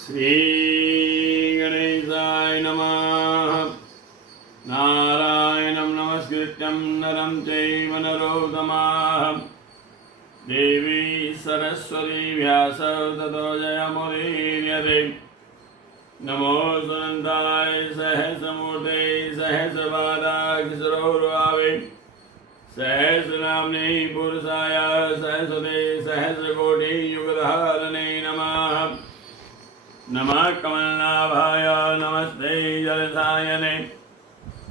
श्रीगणेशाय नमः। नारायणं नमस्कृत्यं नरं चैव नरोत्तमः देवी सरस्वती व्यासं ततो जयमुदीरये। नमो सुनन्दाय सहस्रमूर्ते सहस्रपादाक्षरौर्भावे सहस्रनाम्ने पुरुषाय सहस्रते सहस्रकोटियुगधारिणे नमः। नमः कमलनाभाय नमस्ते जलसायने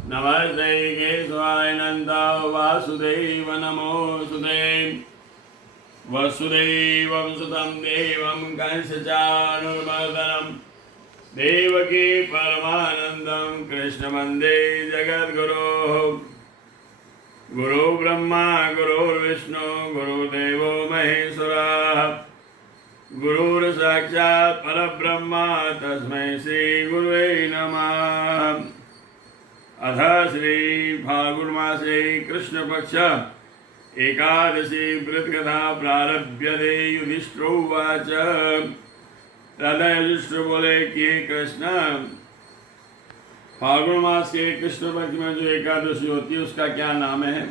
नमस्ते केशवाय नन्दाय वासुदेव नमोऽस्तुते। वसुदेवं सुतं देवं कंसचाणूरमर्दनं देवकी परमानन्दं कृष्ण वन्दे जगद्गुरोः। गुरु ब्रह्मा गुरुर्विष्णु गुरुदेवो महेश्वरः गुरुर्साक्षात् परब्रह्म तस्मै श्री गुरुवे नमः। अथ श्री फाल्गुनमासे कृष्णपक्ष एकादशी व्रतकथा प्रारभ्यते। युधिष्ठिरोवाच। राजा युधिष्ठिर बोले कि हे कृष्ण, फाल्गुन मास के कृष्ण पक्ष में जो एकादशी होती है उसका क्या नाम है?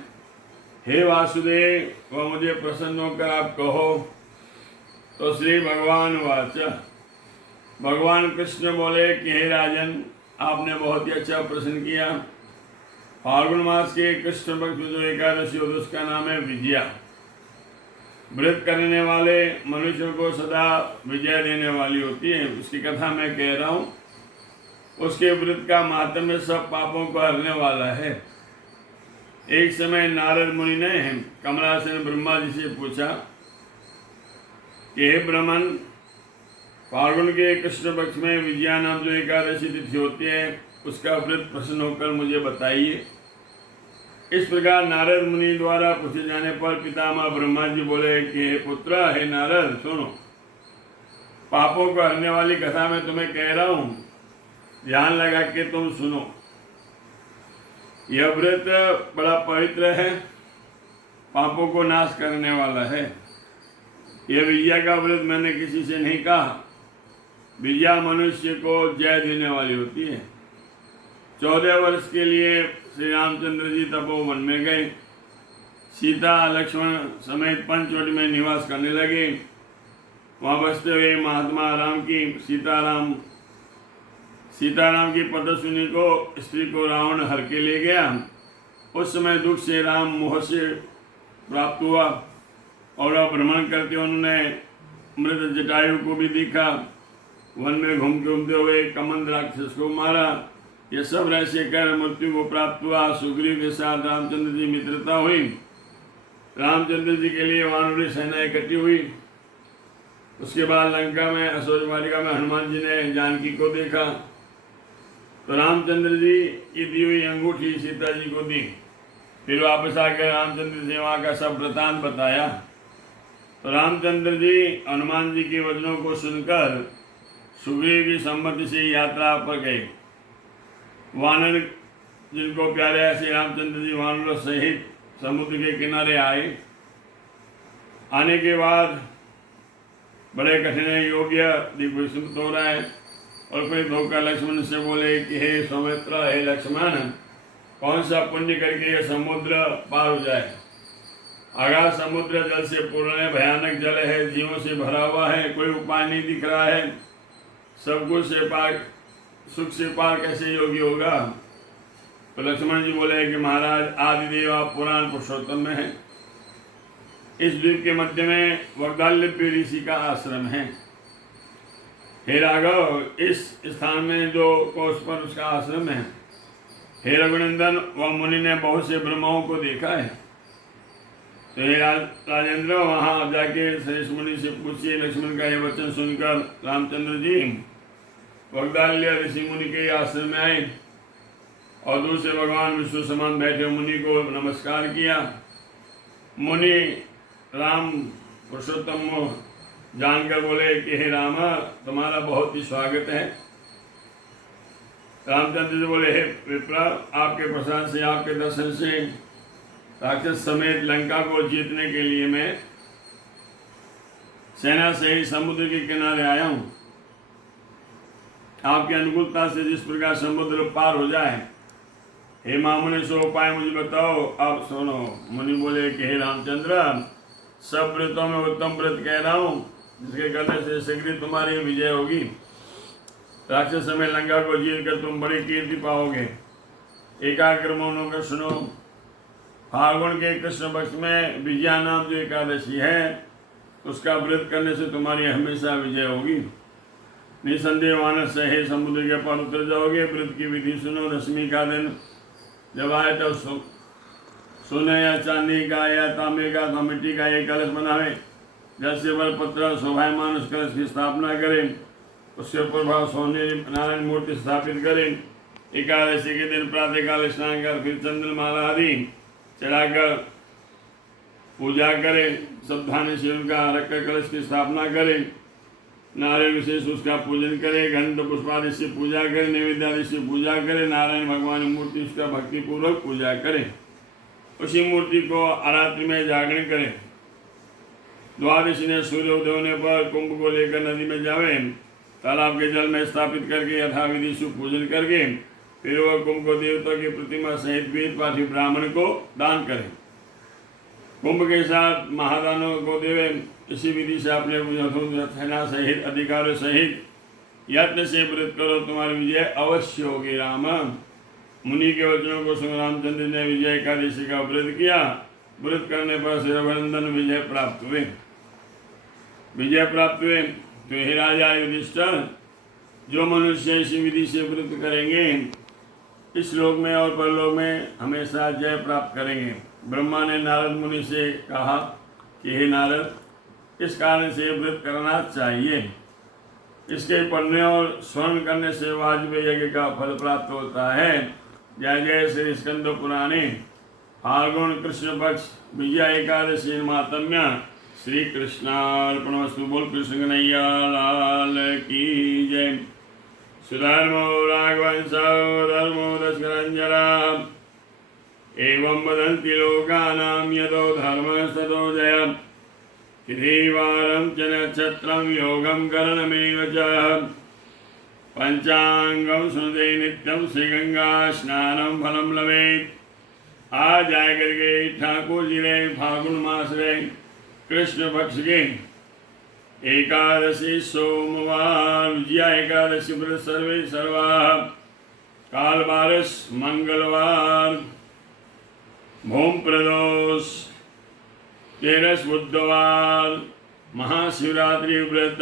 हे वासुदेव, वह मुझे प्रसन्न होकर आप कहो। तो श्री भगवान वाच। भगवान कृष्ण बोले कि हे राजन, आपने बहुत ही अच्छा प्रश्न किया। फाल्गुन मास के कृष्ण पक्ष में जो एकादशी होती है उसका नाम है विजया। व्रत करने वाले मनुष्यों को सदा विजय देने वाली होती है, उसकी कथा मैं कह रहा हूँ। उसके व्रत का माहात्म्य सब पापों को हरने वाला है। एक समय नारद मुनि ने कमलासन ब्रह्मा जी से पूछा कि हे ब्रह्मन, फाल्गुन के कृष्ण पक्ष में विजया नाम जो एकादशी तिथि होती है उसका व्रत प्रसन्न होकर मुझे बताइए। इस प्रकार नारद मुनि द्वारा पूछे जाने पर पितामह ब्रह्मा जी बोले कि हे पुत्र, हे नारद, सुनो, पापों को हरने वाली कथा मैं तुम्हें कह रहा हूँ, ध्यान लगा के तुम सुनो। यह व्रत बड़ा पवित्र है, पापों को नाश करने वाला है। यह विजया का व्रत मैंने किसी से नहीं कहा। विजया मनुष्य को जय देने वाली होती है। 14 वर्ष के लिए श्री रामचंद्र जी तपोवन में गए। सीता लक्ष्मण समेत पंचवटी में निवास करने लगे। वहाँ बसते हुए महात्मा राम की सीताराम की पतस्विनी को स्त्री को रावण हर के ले गया। उस समय दुख से राम मोह से प्राप्त हुआ और भ्रमण करते उन्होंने मृत जटायु को भी देखा। वन में घूमते हुए कमंद राक्षस को मारा। यह सब रहस्य कर मृत्यु को प्राप्त हुआ। सुग्रीव के साथ रामचंद्र जी मित्रता हुई। रामचंद्र जी के लिए वानरी सेना इकट्ठी हुई। उसके बाद लंका में असुरवाटिका में हनुमान जी ने जानकी को देखा तो रामचंद्र जी की दी हुई अंगूठी सीता जी को दी। फिर वापस आकर रामचंद्र जी वहाँ का सब वृतांत बताया। तो रामचंद्र जी हनुमान जी के वचनों को सुनकर सुग्रीव की सम्मति से यात्रा पर गए। वानर जिनको प्यारे ऐसे रामचंद्र जी वानरों सहित समुद्र के किनारे आए। आने के बाद बड़े कठिन योग्य दिग्विस्मृत हो रहा है और फिर धोकर लक्ष्मण से बोले कि हे सौमित्र, हे लक्ष्मण, कौन सा पुण्य करके यह समुद्र पार हो जाए? आगाध समुद्र जल से पूर्ण है, भयानक जल है, जीवों से भरा हुआ है, कोई उपाय नहीं दिख रहा है। सब कुछ से पार, सुख से पार कैसे योगी होगा? तो लक्ष्मण जी बोले कि महाराज, आदिदेव आप पुराण पुरुषोत्तम में हैं। इस द्वीप के मध्य में वग्दाल्य ऋषि का आश्रम है। हे राघव, इस स्थान में जो कोष पर उसका आश्रम है। हे रघुनंदन, वह मुनि ने बहुत से ब्रह्माओं को देखा है। तो हे राजेंद्र, वहाँ जाके श्रेष्ठ मुनि से पूछिए। लक्ष्मण का यह वचन सुनकर रामचंद्र जी वग्दाल्य ऋषि मुनि के आश्रम में आए और दूसरे भगवान विष्णु समान बैठे मुनि को नमस्कार किया। मुनि राम पुरुषोत्तम जानकर बोले कि हे राम, तुम्हारा बहुत ही स्वागत है। रामचंद्र जी बोले, हे विप्र, आपके प्रसाद से, आपके दर्शन से राक्षस समेत लंका को जीतने के लिए मैं सेना से ही समुद्र के किनारे आया हूँ। आपकी अनुकूलता से जिस प्रकार समुद्र पार हो जाए। हे महामुनि, सो उपाय मुझे बताओ। अब सुनो। मुनि बोले कि हे रामचंद्र, सब व्रतों में उत्तम व्रत कह रहा हूँ, जिसके करने से शीघ्र तुम्हारी विजय होगी। राक्षस समय लंका को जीत कर तुम बड़ी कीर्ति पाओगे। एकाग्र मौनों का सुनो। फाल्गुन के कृष्ण पक्ष में विजया नाम जो एकादशी है, उसका व्रत करने से तुम्हारी हमेशा विजय होगी। निसंदेह मानस से हे समुद्र के पार उतर जाओगे। व्रत की विधि सुनो। दशमी का दिन जब आए तब सोने या चांदी का या तांबे का तो मिट्टी का एक कलश बनावे। जैसे बल पत्र शोभायमान उस कलश की स्थापना करें। उसके ऊपर भाव सोने नारायण मूर्ति स्थापित करें। एकादशी के दिन प्रातःकाल स्नान कर फिर चंद्रमाला आदि चढ़ाकर पूजा करें। सावधानी से उनका रखकर कलश की स्थापना करें। नारायण विशेष उसका पूजन करें। घंट पुष्पादि से पूजा करें। नैवेद्य आदि से पूजा करें। नारायण भगवान मूर्ति उसका भक्ति पूर्वक पूजा करें। उसी मूर्ति को आरात्रि में जागरण करें। द्वादशी ने सूर्य उदय होने पर कुंभ को लेकर नदी में जावे। तालाब के जल में स्थापित करके यथाविधि शुभ पूजन करके फिर वह कुंभ को देवता की प्रतिमा सहित वेद पाठी ब्राह्मण को दान करें। कुंभ के साथ महादानों को देवे। इसी विधि से अपने सेना सहित अधिकारों सहित यत्न से व्रत करो, तुम्हारी विजय अवश्य होगी। राम मुनि के वचनों को सुन रामचंद्र ने विजय एकादशी का व्रत किया। व्रत करने पर श्री रघुनंदन विजय प्राप्त हुए। तो हे राजा युधिष्ठिर, जो मनुष्य इसी विधि से व्रत करेंगे इस लोक में और परलोक में हमेशा जय प्राप्त करेंगे। ब्रह्मा ने नारद मुनि से कहा कि हे नारद, इस कारण से व्रत करना चाहिए। इसके पढ़ने और स्मरण करने से वाजपेयी यज्ञ का फल प्राप्त होता है। जय जय श्री स्कंद पुराणे फाल्गुन कृष्ण पक्ष विजया एकादशी महात्म्य। श्री कृष्णार्पणमस्तु। बोल कृष्ण कन्हैया लाल की जय। सुधर्मो राघवंशो धर्मो दशरंजरा एवं वदन्ति लोकानां यतो धर्मस्ततो जयम्। तिथिवारं च नक्षत्रं योगं करणमेव च। पंचांगम सुनते नित्यम श्री गंगा स्नानम फलम लवेत। आज आए करके ठाकुर जी ने फाल्गुन मास में कृष्ण पक्ष के एकादशी सोमवार विजया एकादशी व्रत सर्वे सर्वा। काल बारस मंगलवार भूम प्रदोष तेरस बुधवार महाशिवरात्रि व्रत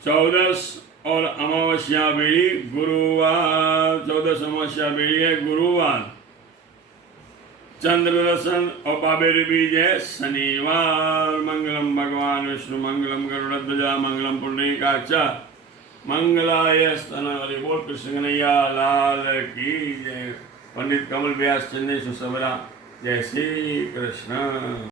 14 और अमावस्या बेड़ी गुरुवार। 14 अमावस्या बेड़ी है गुरुवार। चंद्र दर्शन और बाबेर बीज है शनिवार। मंगलम भगवान विष्णु मंगलम गरुड़ध्वजा मंगलम पुंडरीकाक्ष मंगलाय स्तनहरि। बोल कृष्ण कन्हैया लाल की जय। पंडित कमल व्यास चेन्नई सुसवरा। जय श्री कृष्ण।